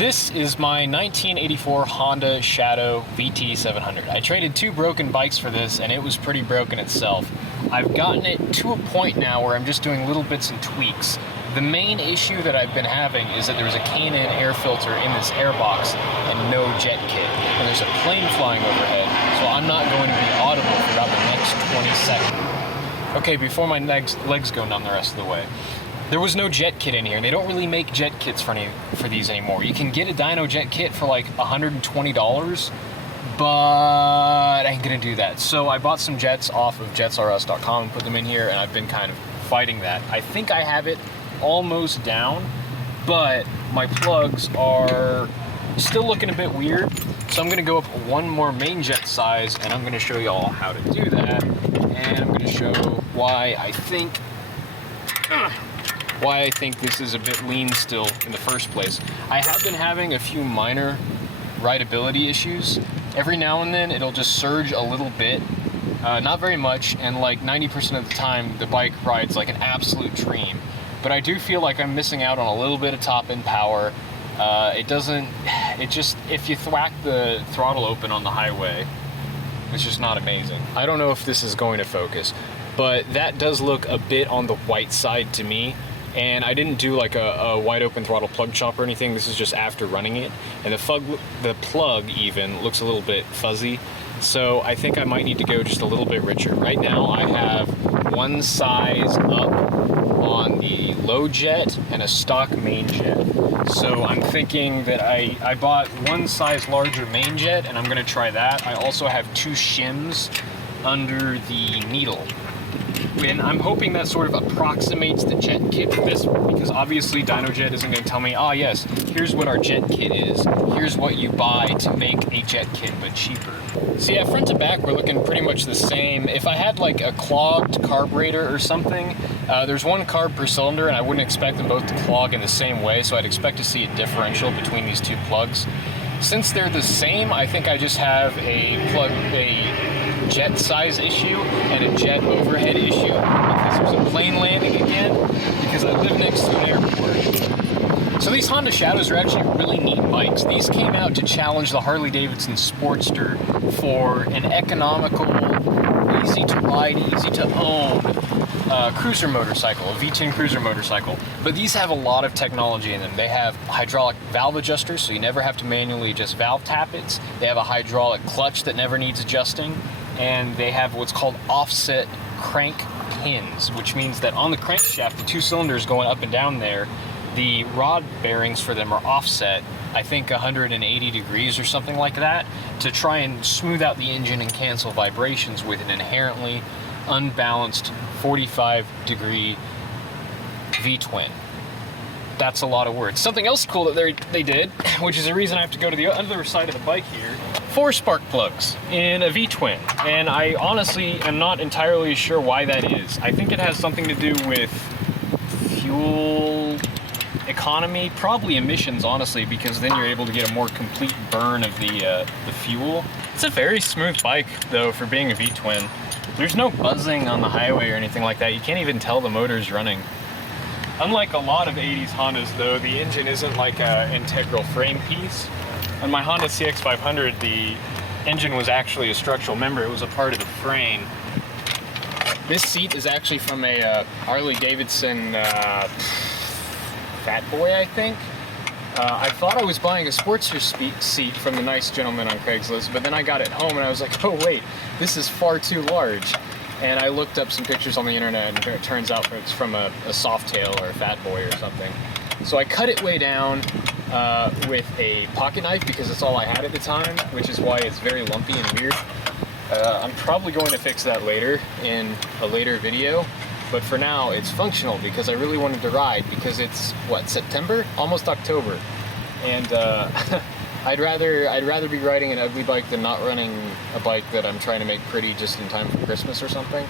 This is my 1984 Honda Shadow VT700. I traded 2 broken bikes for this, and it was pretty broken itself. I've gotten it to a point now where I'm just doing little bits and tweaks. The main issue that I've been having is that there's a K&N air filter in this airbox and no jet kit. And there's a plane flying overhead, so I'm not going to be audible for about the next 20 seconds. Okay, before my legs go numb the rest of the way. There was no jet kit in here, and they don't really make jet kits for these anymore. You can get a dyno jet kit for like $120, but I ain't gonna do that. So I bought some jets off of jetsrs.com and put them in here, and I've been kind of fighting that. I think I have it almost down, but my plugs are still looking a bit weird. So I'm gonna go up one more main jet size, and I'm gonna show you all how to do that. And I'm gonna show why I think this is a bit lean still in the first place. I have been having a few minor rideability issues. Every now and then it'll just surge a little bit, not very much, and like 90% of the time the bike rides like an absolute dream. But I do feel like I'm missing out on a little bit of top end power. If you thwack the throttle open on the highway, it's just not amazing. I don't know if this is going to focus, but that does look a bit on the white side to me. And I didn't do like a wide open throttle plug chop or anything. This is just after running it. And the plug even looks a little bit fuzzy. So I think I might need to go just a little bit richer. Right now I have one size up on the low jet and a stock main jet. So I'm thinking that I bought one size larger main jet, and I'm gonna try that. I also have 2 shims under the needle. And I'm hoping that sort of approximates the jet kit for this, because obviously DynoJet isn't going to tell me, oh yes, here's what our jet kit is. Here's what you buy to make a jet kit, but cheaper. So yeah, front to back, we're looking pretty much the same. If I had like a clogged carburetor or something, there's 1 carb per cylinder, and I wouldn't expect them both to clog in the same way, so I'd expect to see a differential between these 2 plugs. Since they're the same, I think I just have a jet size issue and a jet overhead issue, because there's a plane landing again, because I live next to an airport. So these Honda Shadows are actually really neat bikes. These came out to challenge the Harley-Davidson Sportster for an economical, easy to ride, easy to own cruiser motorcycle, a V10 cruiser motorcycle. But these have a lot of technology in them. They have hydraulic valve adjusters, so you never have to manually adjust valve tappets. They have a hydraulic clutch that never needs adjusting. And they have what's called offset crank pins, which means that on the crankshaft, the 2 cylinders going up and down there, the rod bearings for them are offset, I think 180 degrees or something like that, to try and smooth out the engine and cancel vibrations with an inherently unbalanced 45-degree V-twin. That's a lot of words. Something else cool that they did, which is the reason I have to go to the other side of the bike here, 4 spark plugs in a V-twin. And I honestly am not entirely sure why that is. I think it has something to do with fuel economy, probably emissions, honestly, because then you're able to get a more complete burn of the fuel. It's a very smooth bike, though, for being a V-twin. There's no buzzing on the highway or anything like that. You can't even tell the motor's running. Unlike a lot of 80s Hondas, though, the engine isn't like an integral frame piece. On my Honda CX500, the engine was actually a structural member. It was a part of the frame. This seat is actually from a Harley-Davidson Fat Boy, I think. I thought I was buying a Sportster seat from the nice gentleman on Craigslist, but then I got it home and I was like, oh wait, this is far too large. And I looked up some pictures on the internet, and it turns out it's from a Softail or a Fat Boy or something. So I cut it way down with a pocket knife, because that's all I had at the time, which is why it's very lumpy and weird. I'm probably going to fix that later in a later video, but for now it's functional because I really wanted to ride, because it's, what, September? Almost October. And I'd rather be riding an ugly bike than not running a bike that I'm trying to make pretty just in time for Christmas or something.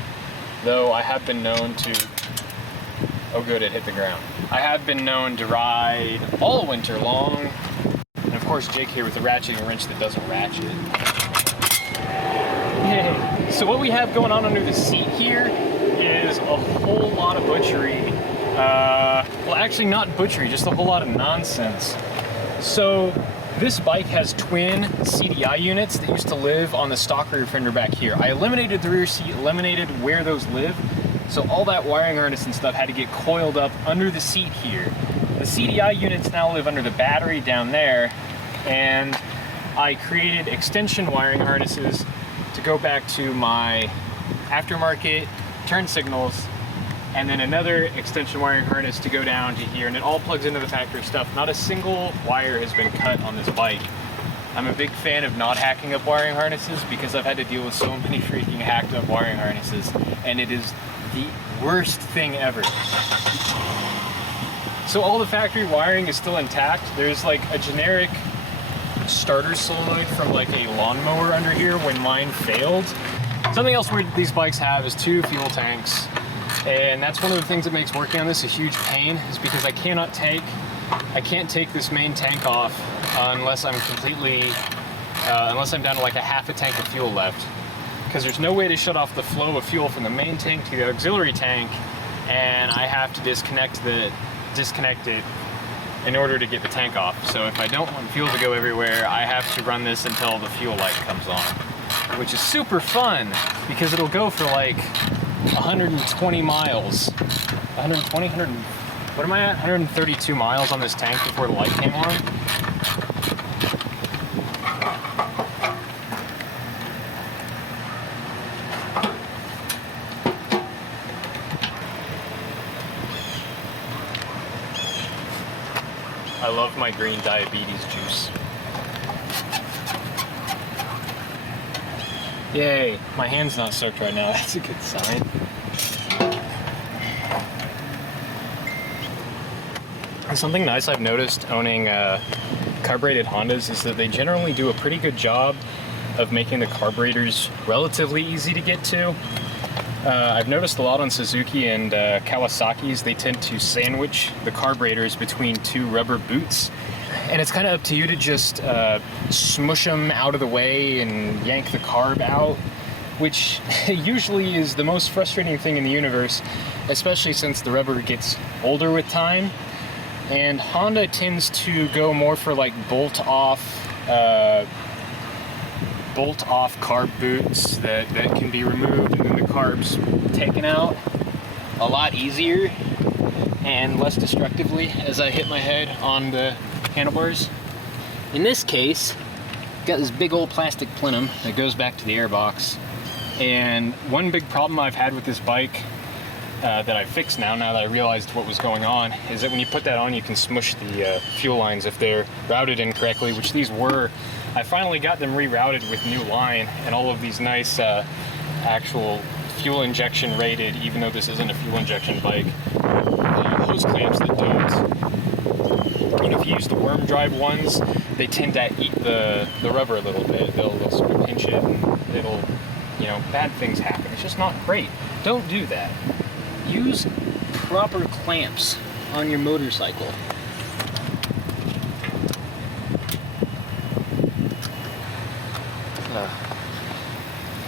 Though I have been known to, oh good, it hit the ground. I have been known to ride all winter long. And of course Jake here with the ratcheting wrench that doesn't ratchet. Yay. So what we have going on under the seat here is a whole lot of butchery. Well, actually not butchery, just a whole lot of nonsense. So this bike has twin CDI units that used to live on the stock rear fender back here. I eliminated the rear seat, eliminated where those live, so all that wiring harness and stuff had to get coiled up under the seat here. The CDI units now live under the battery down there, and I created extension wiring harnesses to go back to my aftermarket turn signals, and then another extension wiring harness to go down to here, and it all plugs into the factory stuff. Not a single wire has been cut on this bike. I'm a big fan of not hacking up wiring harnesses because I've had to deal with so many freaking hacked up wiring harnesses, and it is the worst thing ever. So all the factory wiring is still intact. There's like a generic starter solenoid from like a lawnmower under here when mine failed. Something else weird that these bikes have is 2 fuel tanks. And that's one of the things that makes working on this a huge pain, is because I can't take this main tank off unless I'm unless I'm down to like a half a tank of fuel left. Because there's no way to shut off the flow of fuel from the main tank to the auxiliary tank, and I have to disconnect it in order to get the tank off. So if I don't want fuel to go everywhere, I have to run this until the fuel light comes on, which is super fun because it'll go for like 120 miles. 120, what am I at? 132 miles on this tank before the light came on. I love my green diabetes juice. Yay, my hand's not soaked right now, that's a good sign. Something nice I've noticed owning carbureted Hondas is that they generally do a pretty good job of making the carburetors relatively easy to get to. I've noticed a lot on Suzuki and Kawasaki's, they tend to sandwich the carburetors between 2 rubber boots. And it's kind of up to you to just smush them out of the way and yank the carb out, which usually is the most frustrating thing in the universe, especially since the rubber gets older with time. And Honda tends to go more for like bolt-off carb boots that can be removed and then the carb's taken out a lot easier and less destructively as I hit my head on the handlebars. In this case, got this big old plastic plenum that goes back to the airbox, and one big problem I've had with this bike that I fixed now that I realized what was going on is that when you put that on, you can smush the fuel lines if they're routed incorrectly, which these were. I finally got them rerouted with new line and all of these nice actual fuel injection rated, even though this isn't a fuel injection bike, hose clamps that don't. And if you use the worm drive ones, they tend to eat the rubber a little bit. They'll sort of pinch it and it'll, bad things happen. It's just not great. Don't do that. Use proper clamps on your motorcycle.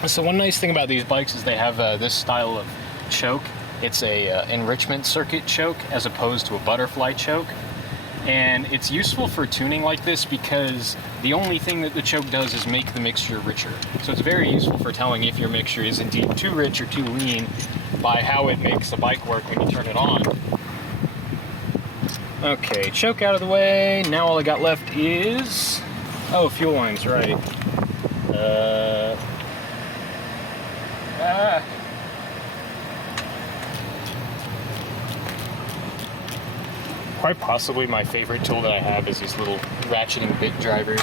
So one nice thing about these bikes is they have this style of choke. It's a enrichment circuit choke as opposed to a butterfly choke. And it's useful for tuning like this because the only thing that the choke does is make the mixture richer. So it's very useful for telling if your mixture is indeed too rich or too lean by how it makes the bike work when you turn it on. Okay, choke out of the way. Now all I got left is... oh, fuel lines, right. Quite possibly my favorite tool that I have is these little ratcheting bit drivers.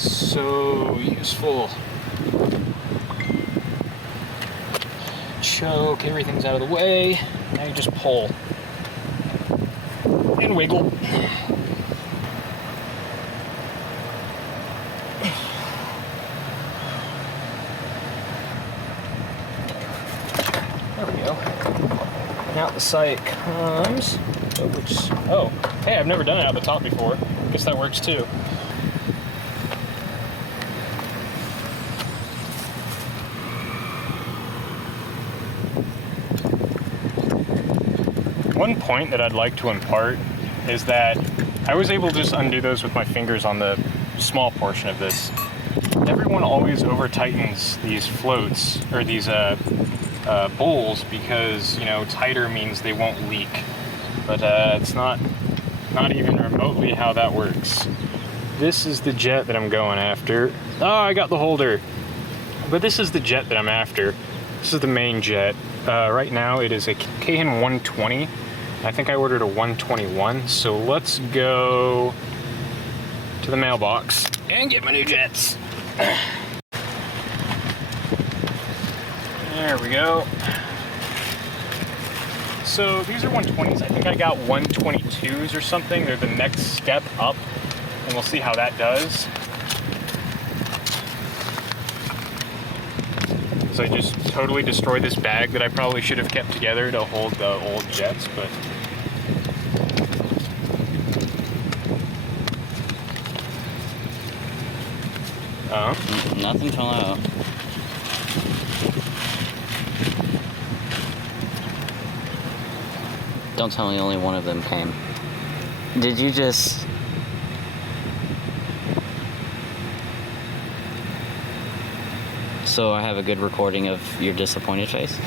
So useful. Choke, everything's out of the way. Now you just pull and wiggle. There we go. And out the side it comes. Oh, hey, I've never done it out the top before. Guess that works too. One point that I'd like to impart is that I was able to just undo those with my fingers on the small portion of this. Everyone always over tightens these floats, or these bowls, because, you know, tighter means they won't leak. But it's not even remotely how that works. This is the jet that I'm going after. Oh, I got the holder. But this is the jet that I'm after. This is the main jet. Right now it is a Kahan 120. I think I ordered a 121. So let's go to the mailbox and get my new jets. There we go. So these are 120s. I think I got 122s or something. They're the next step up, and we'll see how that does. So I just totally destroyed this bag that I probably should have kept together to hold the old jets, but nothing fell out. Don't tell me only one of them came. Did you just... So I have a good recording of your disappointed face?